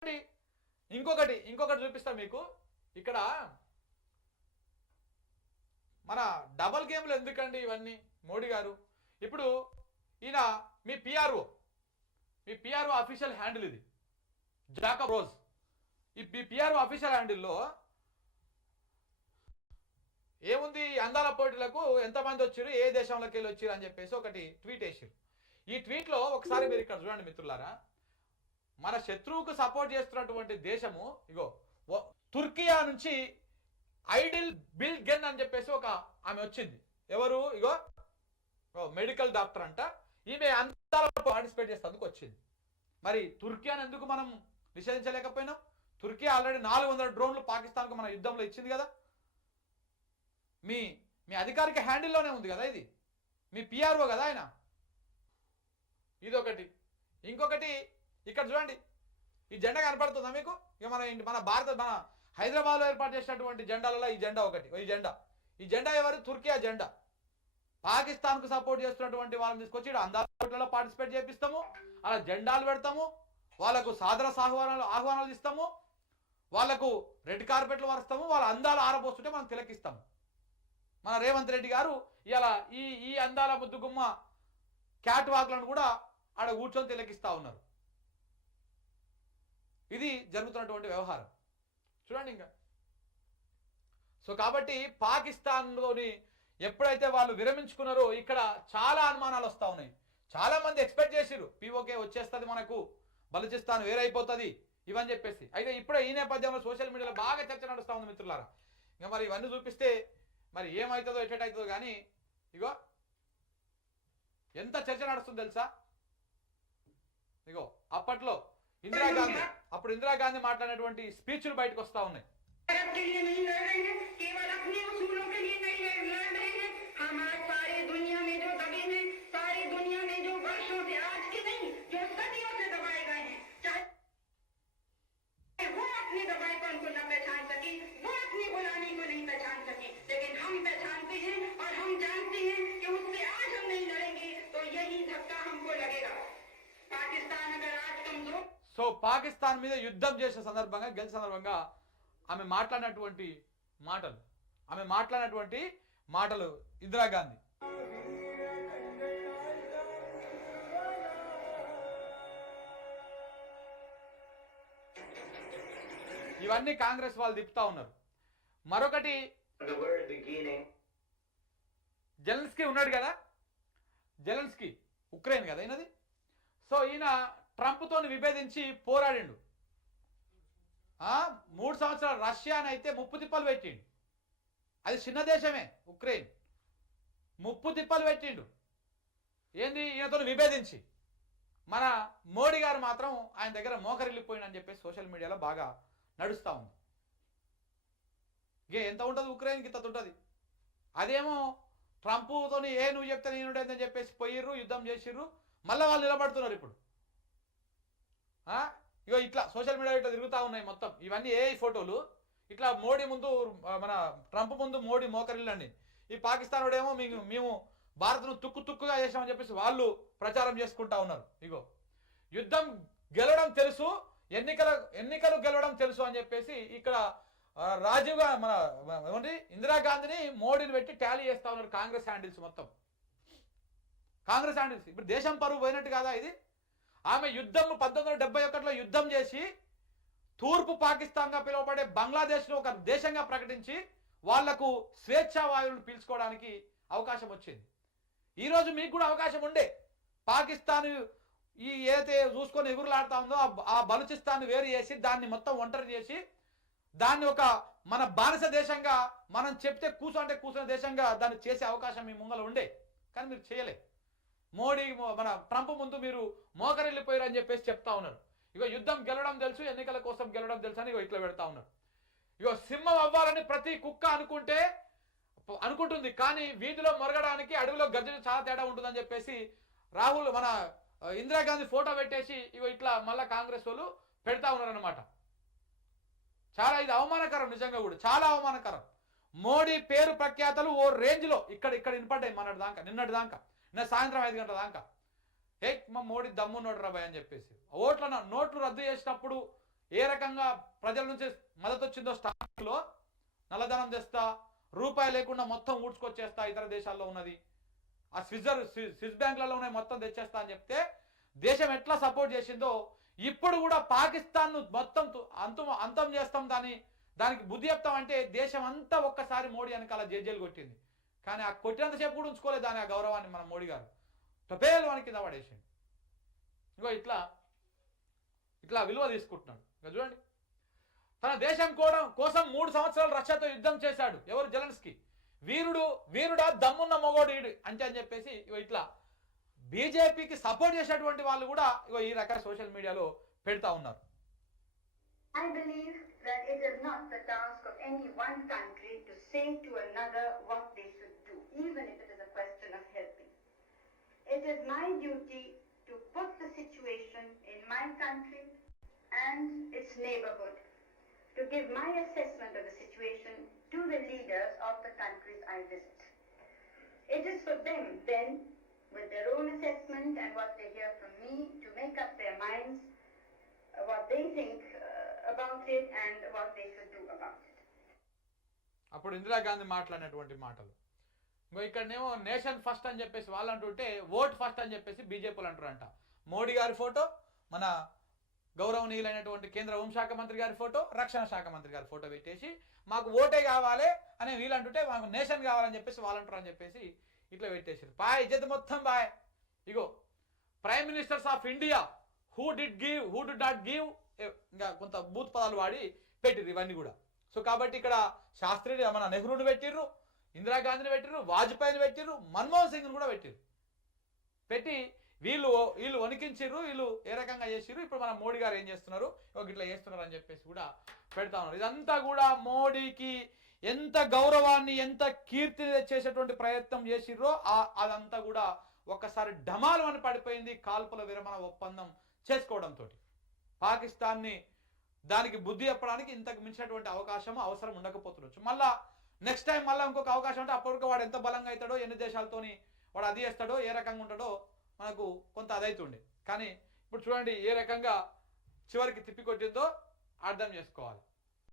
ఇంకొకటి చూపిస్తా మీకు. ఇక్కడ మన డబల్ గేమ్లు ఎందుకండి ఇవన్నీ మోడీ గారు? ఇప్పుడు ఈయన మీ పిఆర్ఓ అఫీషియల్ హ్యాండిల్ ఇది, జాకబ్ రోజ్. ఈ పిఆర్ఓ అఫీషియల్ హ్యాండిల్లో ఏముంది, అందాల పోటీలకు ఎంతమంది వచ్చారు, ఏ దేశంలోకి వెళ్ళి వచ్చారు అని చెప్పేసి ఒకటి ట్వీట్ వేసారు. ఈ ట్వీట్లో ఒకసారి మీరు ఇక్కడ చూడండి మిత్రులారా, మన శత్రువుకు సపోర్ట్ చేస్తున్నటువంటి దేశము ఇగో తుర్కియా నుంచి ఐడిల్ బిల్ గెన్ అని చెప్పేసి ఒక ఆమె వచ్చింది. ఎవరు? ఇగో మెడికల్ డాక్టర్ అంట. ఈమె అందాలలో పార్టిసిపేట్ చేసేందుకు వచ్చింది. మరి తుర్కియాని ఎందుకు మనం నిషేధించలేకపోయినాం? తుర్కియా ఆల్రెడీ 400 డ్రోన్లు పాకిస్తాన్కు మన యుద్ధంలో ఇచ్చింది కదా. మీ అధికారిక హ్యాండిల్లోనే ఉంది కదా ఇది, మీ పిఆర్ఓ కదా ఆయన. ఇదొకటి. ఇంకొకటి ఇక్కడ చూడండి, ఈ జెండా కనపడుతుందా మీకు? ఇక మన హైదరాబాద్లో ఏర్పాటు చేసినటువంటి జెండాలలో ఈ జెండా ఒకటి. ఈ జెండా ఎవరు? తుర్కియా జెండా. పాకిస్తాన్కు సపోర్ట్ చేస్తున్నటువంటి వాళ్ళని తీసుకొచ్చి అందాలలో పార్టిసిపేట్ చేపిస్తాము, అలా జెండాలు పెడతాము, వాళ్ళకు సాదర ఆహ్వానాలు ఇస్తాము, వాళ్ళకు రెడ్ కార్పెట్లు వరుస్తాము, వాళ్ళ అందాలు ఆరబోస్తుంటే మనం తిలకిస్తాము. మన రేవంత్ రెడ్డి గారు ఇలా ఈ అందాల ముద్దుగుమ్మ క్యాట్ వాక్లను కూడా ఆడ కూర్చొని తిలకిస్తూ ఉన్నారు. ఇది జరుగుతున్నటువంటి వ్యవహారం చూడండి ఇంకా. సో కాబట్టి పాకిస్తాన్లోని ఎప్పుడైతే వాళ్ళు విరమించుకున్నారో ఇక్కడ చాలా అనుమానాలు వస్తూ ఉన్నాయి. చాలా మంది ఎక్స్పెక్ట్ చేసిరు పీఓకే వచ్చేస్తుంది, మనకు బలూచిస్తాన్ వేరైపోతుంది ఇవని చెప్పేసి. అయితే ఇప్పుడే ఈ నేపథ్యంలో సోషల్ మీడియాలో బాగా చర్చ నడుస్తూ ఉంది మిత్రులారా. ఇంకా మరి ఇవన్నీ చూపిస్తే మరి ఏమవుతుందో ఎట్టవుతుందో కానీ ఇగో ఎంత చర్చ నడుస్తుంది తెలుసా. ఇగో అప్పట్లో ఇందిరాగాంధీ మాట్లాడినటువంటి స్పీచ్లు బయటకు వస్తూ ఉన్నాయి. సో పాకిస్తాన్ మీద యుద్ధం చేసే సందర్భంగా, గెలిచిన సందర్భంగా ఆమె మాట్లాడినటువంటి మాటలు ఇందిరాగాంధీ. ఇవన్నీ కాంగ్రెస్ వాళ్ళు తిప్పుతా ఉన్నారు. మరొకటి జెలెన్స్కీ ఉన్నాడు కదా, జెలెన్స్కీ ఉక్రెయిన్ కదా ఈయనది. సో ఈయన ట్రంప్తో విభేదించి పోరాడిండు. 3 సంవత్సరాలు రష్యాని అయితే ముప్పు తిప్పలు పెట్టిండు. అది చిన్న దేశమే ఉక్రెయిన్, ముప్పు తిప్పలు పెట్టిండు ఏంది ఈయనతో విభేదించి. మన మోడీ గారు మాత్రం ఆయన దగ్గర మోకరిల్లిపోయిందని చెప్పేసి సోషల్ మీడియాలో బాగా నడుస్తూ ఉంది. ఎంత ఉంటుంది ఉక్రెయిన్కి? ఇంత ఉంటుంది. అదేమో ట్రంప్తో నువ్వు చెప్తే నేనుండేదని చెప్పేసి పోయిర్రు, యుద్ధం చేసిర్రు, మళ్ళీ వాళ్ళు నిలబడుతున్నారు ఇప్పుడు. ఇగో ఇట్లా సోషల్ మీడియా ఇట్లా తిరుగుతూ ఉన్నాయి మొత్తం. ఇవన్నీ ఏ ఫోటోలు. ఇట్లా మోడీ ముందు, మన ట్రంప్ ముందు మోడీ మోకరిల్లండి. ఈ పాకిస్తాన్ వాడేమో మేము భారత్ను తుక్కుగా చేసామని చెప్పేసి వాళ్ళు ప్రచారం చేసుకుంటా ఉన్నారు. ఇగో యుద్ధం గెలవడం తెలుసు, ఎన్నికలు గెలవడం తెలుసు అని చెప్పేసి ఇక్కడ రాజీవ్ మన ఏమంటే ఇందిరాగాంధీని మోడీని పెట్టి టాలీ చేస్తా ఉన్నారు కాంగ్రెస్ హ్యాండిల్స్ మొత్తం. కాంగ్రెస్ హ్యాండిల్స్. ఇప్పుడు దేశం పరువు పోయినట్టు కాదా ఇది? ఆమె యుద్ధం 1971లో యుద్ధం చేసి తూర్పు పాకిస్తాన్గా పిలువబడే బంగ్లాదేశ్ను ఒక దేశంగా ప్రకటించి వాళ్లకు స్వేచ్ఛా వాయువులను పీల్చుకోవడానికి అవకాశం వచ్చింది. ఈరోజు మీకు కూడా అవకాశం ఉండే. పాకిస్తాన్ ఈ ఏదైతే చూసుకొని ఎగురులాడుతా ఉందో ఆ బలూచిస్తాన్ వేరు చేసి దాన్ని మొత్తం ఒంటరి చేసి దాన్ని ఒక మన బానిస దేశంగా, మనం చెప్తే కూర్చునే దేశంగా దాన్ని చేసే అవకాశం మీ ముంగల ఉండే. కానీ మీరు చేయలే. మోడీ మన ట్రంప్ ముందు మీరు మోకరిల్లిపోయారు అని చెప్పేసి చెప్తా ఉన్నారు. ఇగో యుద్ధం గెలవడం తెలుసు, ఎన్నికల కోసం గెలవడం తెలుసు అని ఇట్లా పెడతా ఉన్నారు. ఇగో సింహం అవ్వాలని ప్రతి కుక్క అనుకుంటుంది, కానీ వీధిలో మొరగడానికి అడవిలో గర్జన చాలా తేడా ఉంటుందని చెప్పేసి రాహుల్ మన ఇందిరాగాంధీ ఫోటో పెట్టేసి ఇగో ఇట్లా మళ్ళా కాంగ్రెస్ వాళ్ళు పెడతా ఉన్నారనమాట. చాలా ఇది అవమానకరం, నిజంగా కూడా చాలా అవమానకరం. మోడీ పేరు ప్రఖ్యాతలు ఓ రేంజ్లో ఇక్కడ వినపడ్డాయి నిన్నటి దాకా సాయంత్రం 5 గంటల దాకా. మా మోడీ దమ్మున్నోడు రాబాయ్ అని చెప్పేసి నోట్లు రద్దు చేసినప్పుడు ఏ రకంగా ప్రజల నుంచి మద్దతు వచ్చిందో స్టాక్లో నల్లధనం తెస్తా, రూపాయి లేకుండా మొత్తం ఊడ్చుకొచ్చేస్తా, ఇతర దేశాల్లో ఉన్నది ఆ స్విస్ బ్యాంకులలో ఉన్నాయి మొత్తం తెచ్చేస్తా అని చెప్తే దేశం ఎట్లా సపోర్ట్ చేసిందో ఇప్పుడు కూడా పాకిస్తాన్ను మొత్తం అంతం చేస్తాం, దానికి బుద్ధి చెప్తాం అంటే దేశం అంతా ఒక్కసారి మోడీ వెనకాల జేజేలు కొట్టింది. కానీ ఆ కొట్టినంతసేపు కూడా ఉంచుకోలేదు దాని ఆ గౌరవాన్ని మన మోడీ గారు టపేలు వాని కింద పడేసింది. ఇంకో ఇట్లా విలువ తీసుకుంటున్నాడు. ఇంకా చూడండి, తన దేశం కోసం 3 సంవత్సరాలు రష్యాతో యుద్ధం చేశాడు ఎవరు? జెలెన్స్కీ. వీరుడా దమ్మున్న మొగోడు అంటే అని చెప్పేసి ఇట్లా బీజేపీకి సపోర్ట్ చేసేటువంటి వాళ్ళు కూడా ఈ రకాల సోషల్ మీడియాలో పెడతా ఉన్నారు. I believe that it is not the task of any one country to say to another what they should do, even if it is a question of helping. It is my duty to put the situation in my country and its neighborhood, to give my assessment of the situation to the leaders of the countries I visit. It is for them then, with their own assessment and what they hear from me, to make up their minds what they think about it and what they should do about it. అప్పుడు ఇందిరాగాంధీ మాట్లాడినటువంటి మాటలు. ఇక్కడనేమో nation first అని చెప్పేసి వాళ్ళు అంటుంటే vote first అని చెప్పేసి బీజేపీలు అంటారంట. మోడీ గారి ఫోటో, మన గౌరవనీయులైనటువంటి కేంద్ర హోంశాఖ మంత్రి గారి ఫోటో, రక్షణ శాఖ మంత్రి గారి ఫోటో పెట్టేసి మాకు ఓటే కావాలి అని వీళ్ళు అంటుంటే మాకు నేషన్ కావాలని చెప్పేసి వాళ్ళు అంటారు అని చెప్పేసి ఇట్లా పెట్టేసారు. బాయ్ ఇజ్జత్ మొత్తం బాయ్. ఇగో prime ministers of India who did not give, ఇంకా కొంత బూత్ పదాలు వాడి పెట్టిర్రు ఇవన్నీ కూడా. సో కాబట్టి ఇక్కడ శాస్త్రి మన నెహ్రూని పెట్టిర్రు, ఇందిరాగాంధీని పెట్టిర్రు, వాజ్పేయిని పెట్టిర్రు, మన్మోహన్ సింగ్ని కూడా పెట్టి వీళ్ళు వణికించిర్రు, వీళ్ళు ఏ రకంగా చేసిర్రు, ఇప్పుడు మన మోడీ గారు ఏం చేస్తున్నారు, ఇట్లా చేస్తున్నారు అని చెప్పేసి కూడా పెడతా ఉన్నారు. ఇదంతా కూడా మోడీకి ఎంత గౌరవాన్ని ఎంత కీర్తిని తెచ్చేసేటువంటి ప్రయత్నం చేసిర్రో అదంతా కూడా ఒక్కసారి డమాలు అని పడిపోయింది కాల్పుల విరమణ ఒప్పందం చేసుకోవడంతో. పాకిస్తాన్ని దానికి బుద్ధి చెప్పడానికి ఇంతకు మించినటువంటి అవసరం ఉండకపోతుండొచ్చు. మళ్ళా నెక్స్ట్ టైం మళ్ళీ ఇంకొక అవకాశం అంటే అప్పటివరకు వాడు ఎంత బలంగా అవుతాడో, ఎన్ని దేశాలతోని వాడు అది చేస్తాడో, ఏ రకంగా ఉంటాడో మనకు కొంత అదైతుండే. కానీ ఇప్పుడు చూడండి ఏ రకంగా చివరికి తిప్పికొట్టిందో అర్థం చేసుకోవాలి.